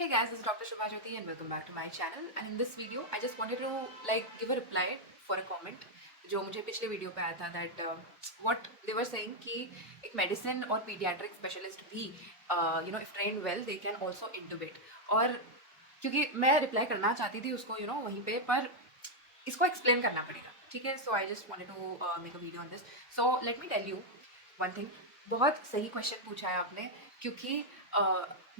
Hey guys, this is Dr. Shubha Jyoti and welcome back to my channel. And in this video, I just wanted to give a reply for a comment जो मुझे पिछले video पे आया था that what they were saying कि एक medicine और paediatric specialist भी if trained well they can also intubate और क्योंकि मैं रिप्लाई करना चाहती थी उसको वहीं पे पर इसको एक्सप्लेन करना पड़ेगा ठीक है. So I just wanted to make a video on this. So let me tell you one thing. बहुत सही क्वेश्चन पूछा है आपने क्योंकि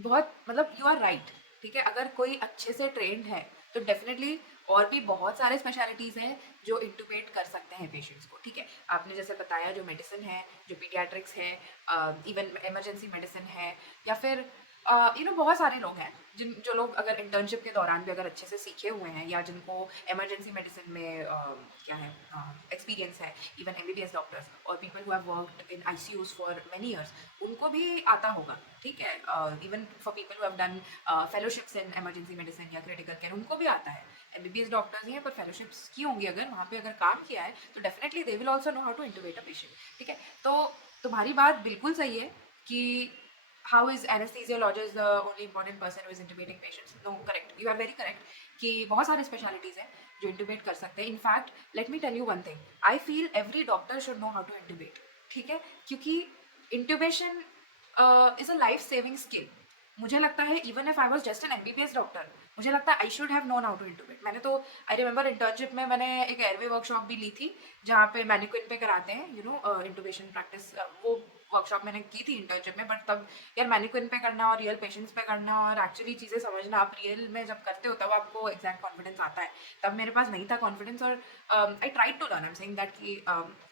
बहुत मतलब यू आर राइट ठीक है. अगर कोई अच्छे से ट्रेंड है तो डेफिनेटली और भी बहुत सारे स्पेशलिटीज़ हैं जो इंटुबेट कर सकते हैं पेशेंट्स को ठीक है. आपने जैसे बताया जो मेडिसिन है, जो पीडियाट्रिक्स है, इवन इमरजेंसी मेडिसिन है या फिर बहुत सारे लोग हैं जो लोग अगर इंटर्नशिप के दौरान भी अगर अच्छे से सीखे हुए हैं या जिनको इमरजेंसी मेडिसिन में क्या है एक्सपीरियंस है, इवन एमबीबीएस डॉक्टर्स और people who have worked in ICUs for many years उनको भी आता होगा ठीक है. Even for people who have done fellowships in emergency medicine या क्रिटिकल केयर उनको भी आता है. एमबीबीएस डॉक्टर्स ही हैं पर फेलोशिप्स की होंगी अगर वहाँ पे अगर काम किया है तो definitely they will also know how to intubate a patient ठीक है. तो तुम्हारी बात बिल्कुल सही है कि how is anesthesiologist the only important person who is intubating patients? No, correct. You are very correct कि बहुत सारे स्पेशलिटीज़ हैं जो इंटुबेट कर सकते हैं. In fact let me tell you one thing. I feel every doctor should know how to intubate ठीक है क्योंकि intubation is a life saving skill. मुझे लगता है even if I was just an MBBS doctor मुझे लगता है I should have known how to intubate. मैंने तो आई रिमेंबर इंटर्नशिप में मैंने एक एयरवे वर्कशॉप भी ली थी जहाँ पे मैनिक्विन पे कराते हैं इंटुबेशन प्रैक्टिस. वो वर्कशॉप मैंने की थी इंटर्नशिप में बट तब यार मैनिक्विन पे करना और रियल पेशेंट्स पे करना और एक्चुअली चीज़ें समझना आप रियल में जब करते हो तब आपको एग्जैक्ट कॉन्फिडेंस आता है. तब मेरे पास नहीं था कॉन्फिडेंस और I tried to learn. I am saying that कि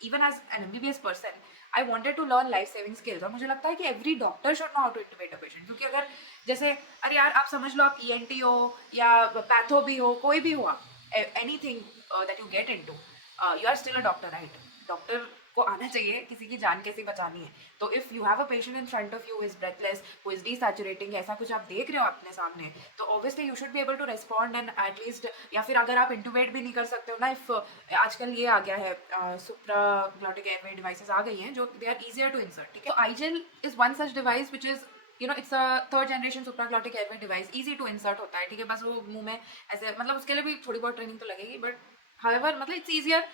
even as an MBBS person I wanted to learn life saving skills. और मुझे लगता है कि every doctor should know how to intubate a patient क्योंकि अगर जैसे अरे यार आप समझ लो आप ईएनटी हो या पैथो भी हो कोई भी हो आप anything that you get into you are still a doctor right. Doctor को आना चाहिए किसी की जान कैसे बचानी है. तो if you have a patient in front of you is breathless who is desaturating ऐसा कुछ आप देख रहे हो अपने सामने तो obviously you should be able to respond and at least. या फिर अगर आप इंटुबेट भी नहीं कर सकते हो ना इफ आजकल ये आ गया है सुप्राग्लॉटिक एयरवे डिवाइसेस आ गई हैं जो they are easier to insert ठीक है. तो igel is one such device which is it's a third generation supraglottic airway device. Easy to insert होता है ठीक है. बस वो मुंह में ऐसे मतलब उसके लिए भी थोड़ी बहुत ट्रेनिंग तो लगेगी बट हाउएवर मतलब इट्स ईजियर.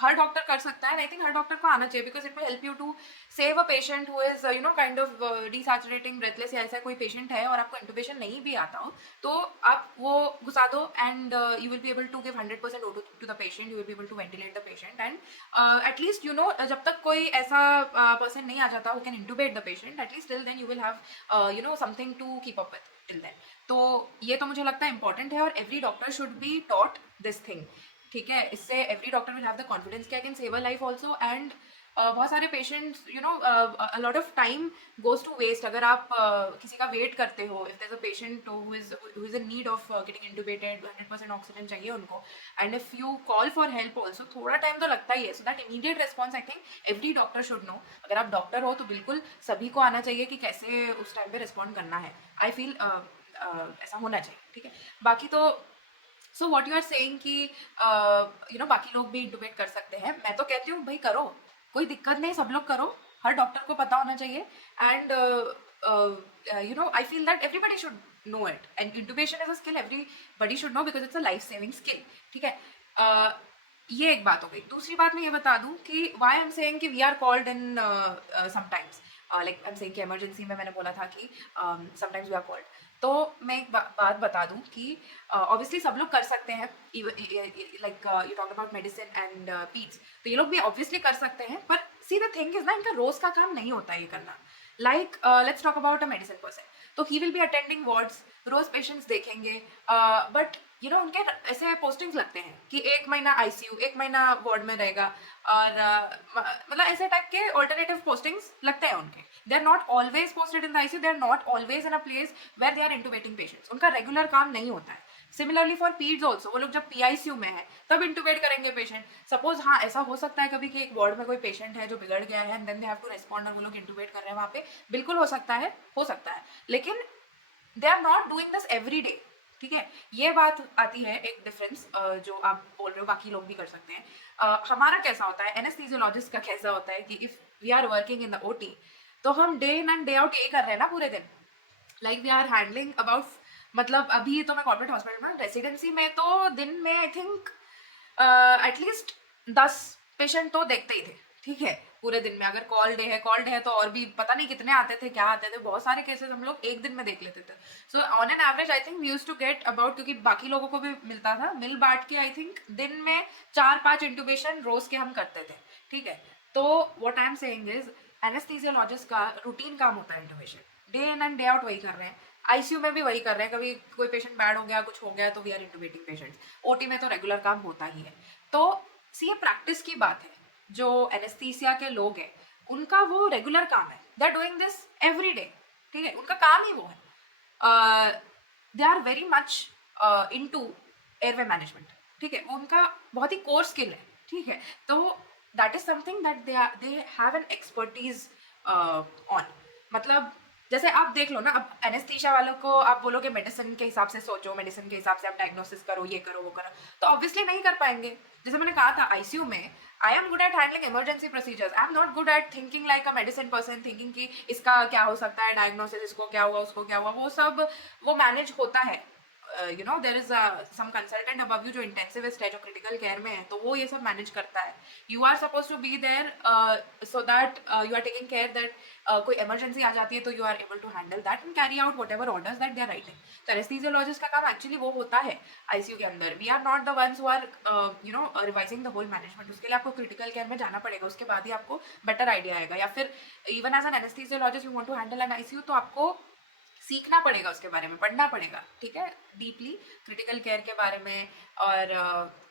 हर डॉक्टर कर सकता है. आई थिंक हर डॉक्टर को आना चाहिए because it will help you to save a patient who is kind of desaturating breathless या ऐसा कोई पेशेंट है और आपको इंटुबेशन नहीं भी आता हो तो आप वो घुसा दो and you will be able to give 100% O2 to the patient. You will be able to ventilate the patient and at least जब तक कोई ऐसा पर्सन नहीं आ जाता who can intubate the patient at least till then you will have something to keep up with till then. तो ये तो मुझे लगता है इंपॉर्टेंट है और every doctor should be taught this thing ठीक है. इससे every doctor will have the confidence कि I can save a life also and बहुत सारे patients a lot of time goes to waste अगर आप किसी का वेट करते हो. If there is a patient who is in need of getting intubated 100% oxygen चाहिए उनको and if you call for help also थोड़ा टाइम तो लगता ही है. So that immediate response I think every doctor should no. अगर आप doctor हो तो बिल्कुल सभी को आना चाहिए कि कैसे उस टाइम पे रिस्पॉन्ड करना है. आई फील ऐसा होना चाहिए ठीक है. बाकी तो so what you are saying कि बाकी लोग भी इंटुबेट कर सकते हैं. मैं तो कहती हूँ भाई करो कोई दिक्कत नहीं सब लोग करो. हर डॉक्टर को पता होना चाहिए and I feel that everybody should know it and इंटुबेशन is a skill everybody should no because it's a life saving skill ठीक है. ये एक बात हो गई. दूसरी बात मैं ये बता दूं कि वाई आई एम सेइंग कि we are called in sometimes like I am saying कि इमरजेंसी में मैंने बोला था कि समटाइम्स वी आर कॉल्ड. तो मैं एक बात बता दूं कि ऑब्वियसली सब लोग कर सकते हैं like you talk about medicine and पीड्स तो ये लोग भी ऑब्वियसली कर सकते हैं पर सी द थिंग इज ना इनका रोज का काम नहीं होता ये करना. Like let's talk about a medicine person तो he will be attending wards रोज पेशेंट्स देखेंगे बट उनके ऐसे पोस्टिंग्स लगते हैं कि 1 महीना आईसीयू 1 महीना वार्ड में रहेगा और मतलब ऐसे टाइप के ऑल्टरनेटिव पोस्टिंग्स लगते हैं उनके. They are not always posted in the ICU. They are not always in a place where they are intubating patients. उनका रेगुलर काम नहीं होता है. सिमिलरली फॉर पीड्स ऑल्सो वो लोग जब पीआईसीयू में है तब इंटुबेट करेंगे पेशेंट. सपोज हाँ ऐसा हो सकता है कभी कि एक वार्ड में कोई पेशेंट है जो बिगड़ गया है and then they have to respond और वो लोग इंटुबेट कर रहे हैं वहाँ पे. बिल्कुल हो सकता है लेकिन they are not doing this every day ठीक है. ये बात आती है एक डिफरेंस जो आप बोल रहे हो बाकी लोग भी कर सकते हैं. हमारा कैसा होता है एनेस्थीसियोलॉजिस्ट का कैसा होता है कि if we are working in the OT तो हम day in and day out यही कर रहे हैं ना पूरे दिन. Like we are handling about मतलब अभी तो मैं कॉर्पोरेट हॉस्पिटल में, रेसिडेंसी में तो दिन में आई थिंक एटलीस्ट 10 पेशेंट तो देखते ही थे, ठीक है, पूरे दिन में। अगर कॉल डे है तो और भी पता नहीं कितने आते थे, क्या आते थे, बहुत सारे केसेस हम लोग एक दिन में देख लेते थे। So on an average I think we use to get about, क्योंकि बाकी लोगों को भी मिलता था, मिल बांट के आई थिंक दिन में 4-5 इंटूबेशन रोज के हम करते थे, ठीक है। तो what I am saying is, anaesthesiologist का रूटीन काम होता है intubation, day in and day out वही कर रहे हैं। आईसीयू में भी वही कर रहे हैं, कभी कोई पेशेंट बैड हो गया, कुछ हो गया तो वी आर इंटूबेटिंग पेशेंट्स। ओटी में तो रेगुलर काम होता ही है। तो सी, ये प्रैक्टिस की बात है। जो एनेस्थीसिया के लोग हैं उनका वो रेगुलर काम है, they are doing this every day, ठीक है, उनका काम ही वो है। They are very much into airway management, ठीक है, उनका बहुत ही कोर स्किल है, ठीक है। तो that is something that they have an expertise on. मतलब जैसे आप देख लो ना, अब एनेस्थीसिया वालों को आप बोलोगे मेडिसिन के हिसाब से सोचो, मेडिसिन के हिसाब से आप डायग्नोसिस करो, ये करो वो करो, तो ऑब्वियसली नहीं कर पाएंगे। जैसे मैंने कहा था, आईसीयू में I am good at handling emergency procedures, I am not good at thinking like a medicine person, thinking कि इसका क्या हो सकता है डायग्नोसिस, इसको क्या हुआ, उसको क्या हुआ, वो सब वो मैनेज होता है। You know there is some consultant above you जो इंटेंसिविस्ट है, जो क्रिटिकल केयर में है, तो वो ये सब मैनेज करता है। You are suppose to be there so that you are taking care that कोई इमरजेंसी आ जाती है तो you are able to handle that and carry out whatever orders that they are writing. तो anesthesiologist का काम actually वो होता है आईसीयू के अंदर। We are not the ones who are you know revising the whole management. उसके लिए आपको क्रिटिकल केयर में जाना पड़ेगा, उसके बाद ही आपको बेटर आइडिया आएगा। या फिर even as an anesthesiologist you want to handle an ICU, तो आपको सीखना पड़ेगा, उसके बारे में पढ़ना पड़ेगा, ठीक है, डीपली क्रिटिकल केयर के बारे में। और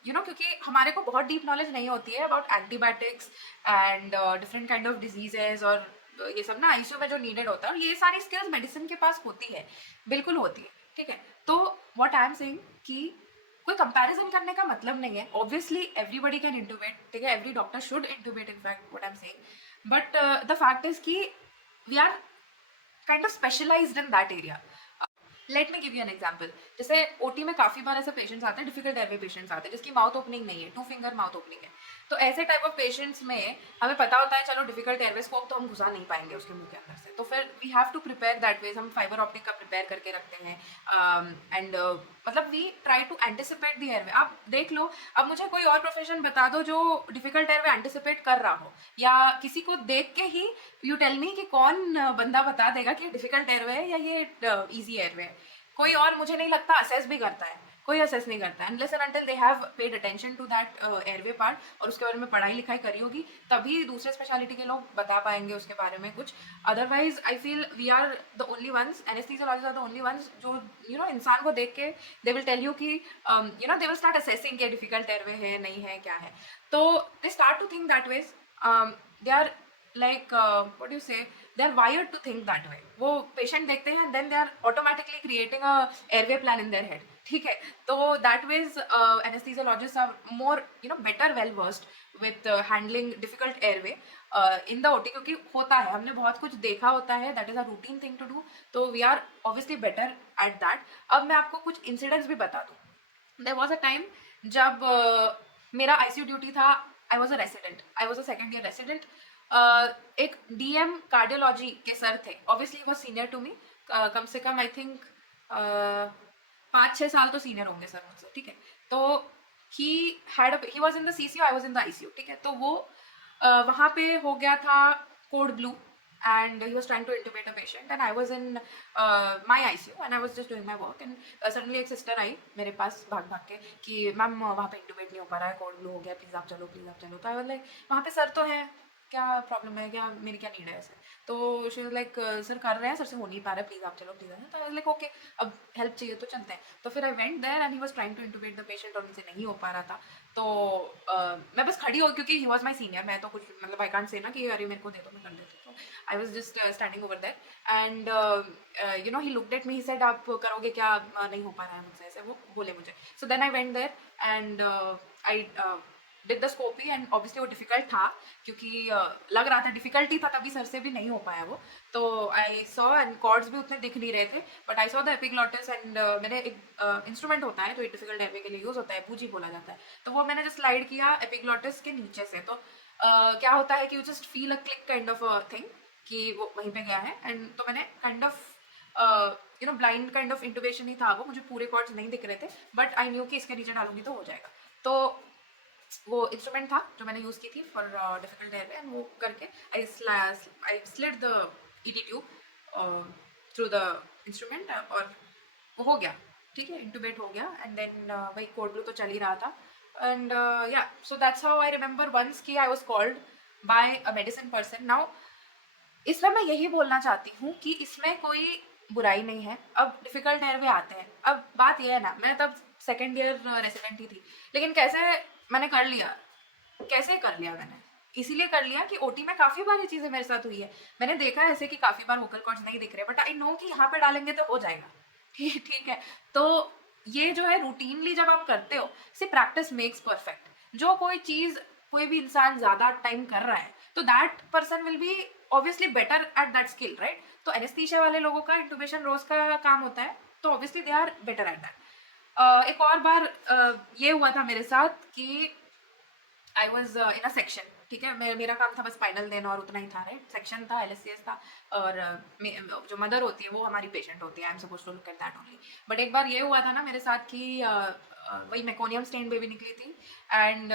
यू नो क्योंकि हमारे को बहुत डीप नॉलेज नहीं होती है about antibiotics and different kind of diseases और ये सब ना आईसीयू में जो नीडेड होता है, और ये सारी स्किल्स मेडिसिन के पास होती है, बिल्कुल होती है, ठीक है। तो व्हाट आई एम सेइंग कि कोई कंपैरिजन करने का मतलब नहीं है, ऑब्वियसली एवरीबडी कैन इंटूबेट, ठीक है, every doctor should intubate in fact, what I am saying, but the fact is कि we are kind of specialized in that area. Let me give you an example. जैसे OT में काफी बार ऐसे patients आते हैं, difficult airway patients आते हैं जिसकी माउथ ओपनिंग नहीं है, 2 फिंगर माउथ ओपनिंग है। तो ऐसे टाइप ऑफ पेशेंट्स में हमें पता होता है चलो डिफिकल्ट एयरवे स्कोप तो हम घुसा नहीं पाएंगे उसके मुंह के अंदर से, तो फिर we have to prepare that ways. हम फाइबर ऑप्टिक का प्रिपेयर करके रखते हैं एंड मतलब we try to anticipate the airway. आप देख लो, अब मुझे कोई और प्रोफेशन बता दो जो डिफिकल्ट एयरवे एंटिसिपेट कर रहा हो, या किसी को देख के ही यू टेल मी कि कौन बंदा बता देगा कि डिफिकल्ट एयरवे है या ये ईजी एयरवे है। कोई और मुझे नहीं लगता असेस भी करता है, कोई असेस नहीं करता है unless and until they have paid attention to that airway part और उसके बारे में पढ़ाई लिखाई करी होगी, तभी दूसरे स्पेशलिटी के लोग बता पाएंगे उसके बारे में कुछ। Otherwise I feel we are the only ones, anesthesiologist are the only ones जो यू नो इंसान को देख के दे विल टेल यू कि you know they will start assessing कि डिफिकल्ट एयरवे है नहीं है क्या है। तो they start to think that ways, they are like what do you say, they are wired to think that way। वो patient देखते हैं then they are automatically creating a airway plan in their head, ठीक है। तो that ways anesthesiologists are more you know better well versed with handling difficult airway in the OT, क्योंकि होता है, हमने बहुत कुछ देखा होता है, that is a routine thing to do, तो we are obviously better at that। अब मैं आपको कुछ incidents भी बता दूँ। there was a time जब मेरा ICU ड्यूटी था, I was a resident, I was a second year resident। एक डीएम कार्डियोलॉजी के सर थे, ऑब्वियसली वो सीनियर टू मी, कम से कम आई थिंक 5-6 साल तो सीनियर होंगे सर मुझसे, ठीक है। तो he was in the CCU, I was in the ICU, ठीक है। तो वो वहाँ पे हो गया था code blue and he was trying to intubate a patient and I was in my ICU and I was just doing my work and suddenly एक सिस्टर आई मेरे पास भाग भाग के कि मैम वहाँ पे इंटूबेट नहीं हो पा रहा है, कोड ब्लू हो गया, प्लीज़ आप चलो, प्लीज़ आप चलो। तो आई वाज लाइक वहाँ पे सर तो है, क्या प्रॉब्लम है, क्या मेरी क्या नीड है ऐसे। तो शी वाज लाइक सर कर रहे हैं, सर से हो नहीं पा रहा है, प्लीज़ आप चलो, प्लीज़। तो आई वाज लाइक ओके, अब हेल्प चाहिए तो चलते हैं। तो फिर I went there and he was trying to intubate the patient और उनसे नहीं हो पा रहा था। तो मैं बस खड़ी हो, क्योंकि ही वॉज माई सीनियर, मैं तो कुछ मतलब आई कांट से ना कि अरे मेरे को दे दो, मैं कर देती। तो I was just standing over there and you know he looked at me, he said आप करोगे क्या, नहीं हो पा रहा है मुझसे, ऐसे वो बोले मुझे। So then I went there and I did the scopy and obviously वो डिफिकल्ट था, क्योंकि लग रहा था डिफिकल्टी था, तभी सर से भी नहीं हो पाया वो। तो आई सॉ एंड कॉर्ड्स भी उतने दिख नहीं रहे थे, but I saw the epiglottis and मैंने एक इंस्ट्रूमेंट होता है जो डिफिकल्ट एयरवे के लिए यूज होता है, बूजी बोला जाता है, तो वो मैंने जस्ट स्लाइड किया एपिग्लॉटिस के नीचे से। तो क्या होता है कि you just feel a click kind of a thing कि वो वहीं पे गया है, एंड तो मैंने kind of you know blind kind of intubation ही था वो, मुझे पूरे कॉर्ड्स नहीं दिख रहे थे, बट आई न्यू कि इसके नीचे डालूंगी तो हो जाएगा। तो वो इंस्ट्रूमेंट था जो मैंने यूज़ की थी फॉर डिफिकल्ट एयर एंड वो करके I slit the ET tube through the instrument और वो हो गया, ठीक है, इंटूबेट हो गया। एंड देन वही कोड ब्लू तो चल ही रहा था। एंड या so that's how I remember once कि I was called by a medicine person. Now इसमें मैं यही बोलना चाहती हूँ कि इसमें कोई बुराई नहीं है। अब डिफिकल्ट एयरवे आते हैं, अब बात यह है ना, मैं तब सेकेंड ईयर रेसिडेंट ही थी, लेकिन कैसे मैंने कर लिया, कैसे कर लिया मैंने, इसीलिए कर लिया कि ओटी में काफ़ी बार ये चीज़ें मेरे साथ हुई है। मैंने देखा है ऐसे कि काफ़ी बार वोकल कॉर्ड्स नहीं दिख रहे, बट आई नो कि यहाँ पे डालेंगे तो हो जाएगा, ठीक ठीक है। तो ये जो है रूटीनली जब आप करते हो, सी प्रैक्टिस मेक्स परफेक्ट। जो कोई चीज़ कोई भी इंसान ज़्यादा टाइम कर रहा है तो that person will be obviously better at that skill, right. तो एनेस्थीसिया वाले लोगों का इंटुबेशन रोज का काम होता है, तो obviously they are better at that. एक और बार ये हुआ था मेरे साथ कि I was in a section, ठीक है, मेरा काम था बस स्पाइनल देना और उतना ही था, राइट। सेक्शन था, LSCS था, और जो मदर होती है वो हमारी पेशेंट होती है, I am suppose to look at that only. But एक बार ये हुआ था ना मेरे साथ कि वही मेकोनियम स्टेन बेबी निकली थी एंड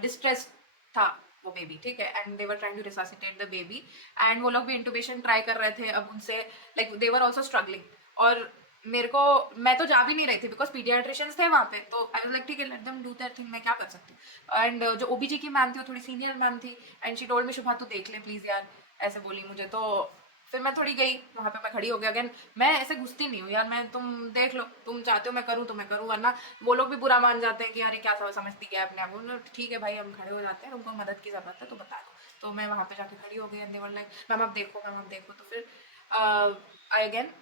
डिस्ट्रेस था वो बेबी, ठीक है, and they were trying to resuscitate the baby and वो लोग भी इंटुबेशन ट्राई कर रहे थे। अब उनसे like they were also struggling, और मेरे को, मैं तो जा भी नहीं रही थी बिकॉज पीडियाट्रिशियंस थे वहाँ पे, तो आई वाज लाइक ठीक है, let them do their thing, मैं क्या कर सकती हूँ। एंड जो OBG की मैम थी वो थोड़ी सीनियर मैम थी एंड शी टोल्ड मी शुभा तू देख ले प्लीज़ यार, ऐसे बोली मुझे। तो फिर मैं थोड़ी गई वहाँ पे, मैं खड़ी हो गई अगेन, मैं ऐसे घुसती नहीं हूँ यार, मैं, तुम देख लो, तुम चाहते हो मैं करूँ तो मैं करूँ, वरना वो लोग भी बुरा मान जाते हैं कि अरे क्या समझती है अपने आप को। ठीक है भाई, हम खड़े हो जाते हैं, तुमको मदद की ज़रूरत है तो बता दो। तो मैं वहाँ पे जाके खड़ी हो गई and they were like ma'am आप देखो, मैम आप देखो। तो फिर I again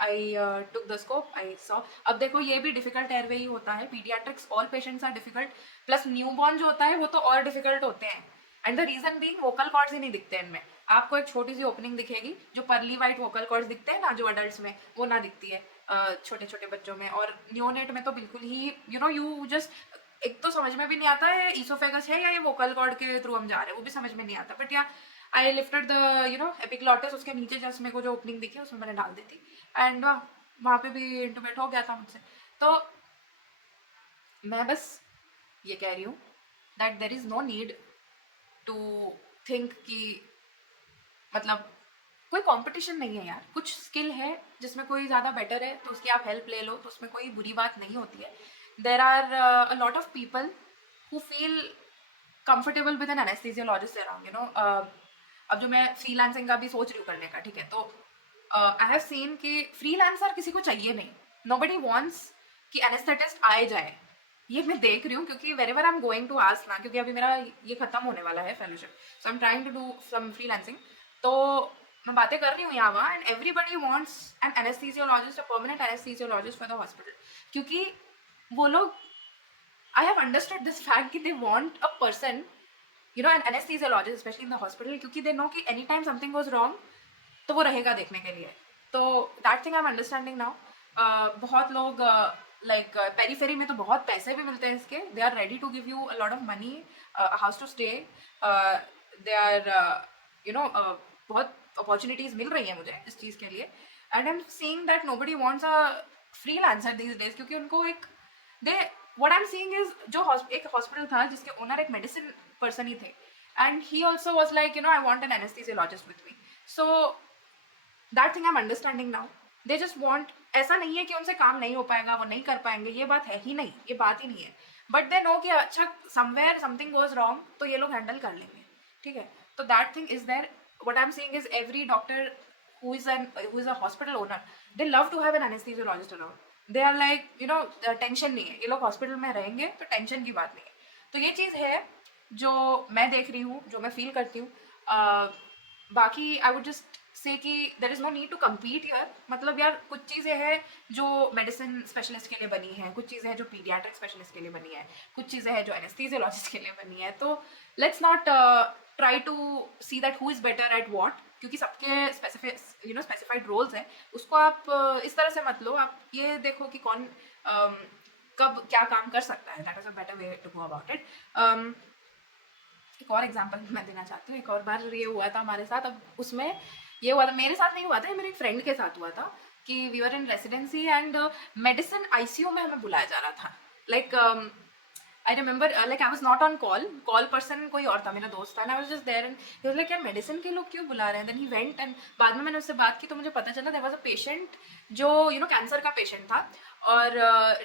I took the scope, I saw. अब देखो ये भी डिफिकल्ट एयरवे ही होता है, paediatrics all patients are difficult, plus newborn जो होता है वो तो और डिफिकल्ट होते हैं। And the reason being vocal cords ही नहीं दिखते इनमें, आपको एक छोटी सी ओपनिंग दिखेगी, जो पर्ली वाइट वोकल कॉर्ड्स दिखते हैं ना जो अडल्ट में, वो ना दिखती है छोटे छोटे बच्चों में, और न्योनेट में तो बिल्कुल ही यू जस्ट, एक तो समझ में भी नहीं आता है ईसोफेगस है या ये वोकल कॉर्ड के थ्रू हम जा रहे हैं, वो भी समझ में नहीं आता। बट या आई लिफ्टेड द एपिग्लॉटिस, उसके नीचे जस्ट मेरे को जो ओपनिंग दिखी उसमें मैंने डाल दी थी एंड वहाँ पे भी इंटूबेट हो गया था मुझसे। तो मैं बस ये कह रही हूँ that there is no need to think कि मतलब कोई कंपटीशन नहीं है यार, कुछ स्किल है जिसमें कोई ज़्यादा बेटर है तो उसकी आप हेल्प ले लो, तो उसमें कोई बुरी बात नहीं होती है। There are a lot of people who feel comfortable with an anaesthesiologist around, अब जो मैं फ्रीलांसिंग का भी सोच रही हूँ करने का, ठीक है, तो आई हैव सीन कि फ्रीलांसर किसी को चाहिए नहीं, नोबडी वांट्स कि एनेस्थेटिस्ट आए जाए। ये मैं देख रही हूँ क्योंकि wherever I am going to ask ना, क्योंकि अभी मेरा ये खत्म होने वाला है fellowship, so I am trying to do some freelancing. तो मैं बातें कर रही हूँ यहाँ वहाँ, and everybody wants an anaesthesiologist, a permanent anaesthesiologist for the hospital, क्योंकि वो लोग, I have understood this fact कि they want a person, an anesthesiologist, especially in the hospital, क्योंकि they know कि anytime something goes wrong, तो वो रहेगा देखने के लिए। तो that thing I'm understanding now। बहुत लोग पेरीफेरी में तो बहुत पैसे भी मिलते हैं इसके, they are ready to give you a lot of money, a house to stay, they are बहुत अपॉर्चुनिटीज मिल रही है मुझे इस चीज़ के लिए, and I am seeing that nobody wants a freelancer these days, क्योंकि उनको एक they what I am seeing is, जो एक हॉस्पिटल था जिसके ओनर एक मेडिसिन पर्सन ही थे, and he also was like I want an anaesthesiologist with me, so that thing I am understanding now. They just want, ऐसा नहीं है कि उनसे काम नहीं हो पाएगा, वो नहीं कर पाएंगे, ये बात है ही नहीं, ये बात ही नहीं है, बट दे नो कि अच्छा समवेयर समथिंग गोज रॉन्ग तो ये लोग हैंडल कर लेंगे, ठीक है। तो that thing is there. What I am saying is every doctor who is a hospital owner, they love to have an anesthesiologist around, they are like tension नहीं है, ये लोग हॉस्पिटल में रहेंगे तो टेंशन की बात नहीं है। तो ये चीज़ है जो मैं देख रही हूँ, जो मैं फील करती हूँ। बाकी आई वुड जस्ट से कि there is no need to compete here, मतलब यार कुछ चीज़ें हैं जो मेडिसिन स्पेशलिस्ट के लिए बनी है, कुछ चीज़ें हैं जो पीडियाट्रिक स्पेशलिस्ट के लिए बनी है, कुछ चीज़ें हैं जो एनेस्थीसियोलॉजिस्ट के लिए बनी है। तो let's not try to see that who is better at what, क्योंकि सबके स्पेसिफाइड रोल्स हैं, उसको आप इस तरह से मत लो, आप ये देखो कि कौन कब क्या काम कर सकता है, that is a better way to go about it. एक और एग्जांपल मैं देना चाहती हूँ, एक और बार ये हुआ था हमारे साथ, अब उसमें ये हुआ था, मेरे साथ नहीं हुआ था, ये मेरे एक फ्रेंड के साथ हुआ था कि we were in residency and medicine ICU में हमें बुलाया जा रहा था. Like I remember like I was not on call person कोई और था, मेरा दोस्त था, and I was just there and he was like यार मेडिसिन के लोग क्यों बुला रहे हैं. देन ही वेंट एंड बाद में मैंने उससे बात की तो मुझे पता चला देयर वाज अ पेशेंट जो कैंसर का पेशेंट था और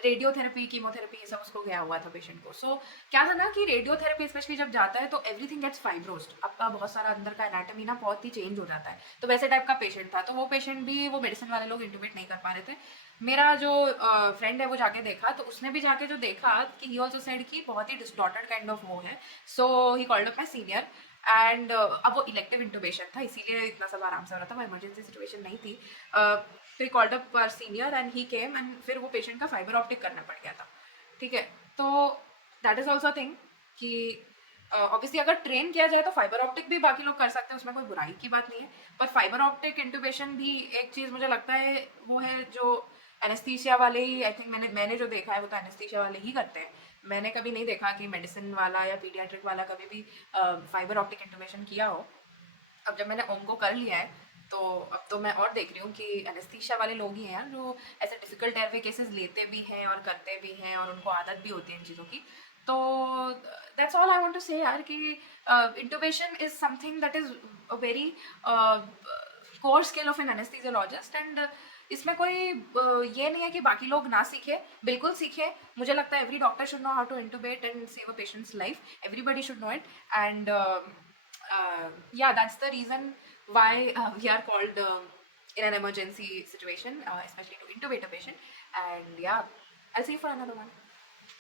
रेडियोथेरेपी कीमोथेरेपी ये सब उसको गया हुआ था पेशेंट को. सो क्या था ना कि रेडियोथेरेपी स्पेशली जब जाता है तो एवरीथिंग गेट्स फाइब्रोस्ड, आपका बहुत सारा अंदर का एनाटमी ना बहुत ही चेंज हो जाता है. तो वैसे टाइप का पेशेंट था, तो वो पेशेंट भी वो मेडिसिन वाले लोग इंटूबेट नहीं कर पा रहे थे. मेरा जो फ्रेंड है वो जाके देखा, तो उसने भी जाके जो देखा कि ही ऑल्सो सेड कि बहुत ही डिस्टॉर्टेड काइंड ऑफ वो है. So he called up my senior and अब वो इलेक्टिव इंटूबेशन था इसीलिए इतना सब आराम से हो रहा था, वो इमरजेंसी सिचुएशन नहीं थी. फिर called up our senior and he came and फिर वो पेशेंट का फाइबर ऑप्टिक करना पड़ गया था. ठीक है, तो दैट इज़ ऑल्सो थिंग कि ऑब्वियसली अगर ट्रेन किया जाए तो फाइबर ऑप्टिक भी बाकी लोग कर सकते हैं, उसमें कोई बुराई की बात नहीं है. पर फाइबर ऑप्टिक इंटूबेशन भी एक चीज़ मुझे लगता है वो है जो एनेस्थीसिया वाले ही, आई थिंक मैंने जो देखा है वो तो एनेस्थीसिया वाले ही करते हैं. मैंने कभी नहीं देखा कि मेडिसिन वाला या पीडियाट्रिक वाला कभी भी फाइबर ऑप्टिक इंटूबेशन किया हो. अब जब मैंने ओम को कर लिया है तो अब तो मैं और देख रही हूँ कि एनेस्थीसिया वाले लोग ही हैं यार जो ऐसे डिफिकल्ट एयरवे केसेस लेते भी हैं और करते भी हैं और उनको आदत भी होती है इन चीज़ों की. तो that's all I want to say यार कि intubation is something that is a very core skill of an anaesthesiologist and इसमें कोई ये नहीं है कि बाकी लोग ना सीखे, बिल्कुल सीखे. मुझे लगता है every doctor should know how to intubate and save a patient's life, everybody should know it. And yeah, that's the reason why we are called in an emergency situation, especially to intubate a patient. And yeah, I'll see you for another one.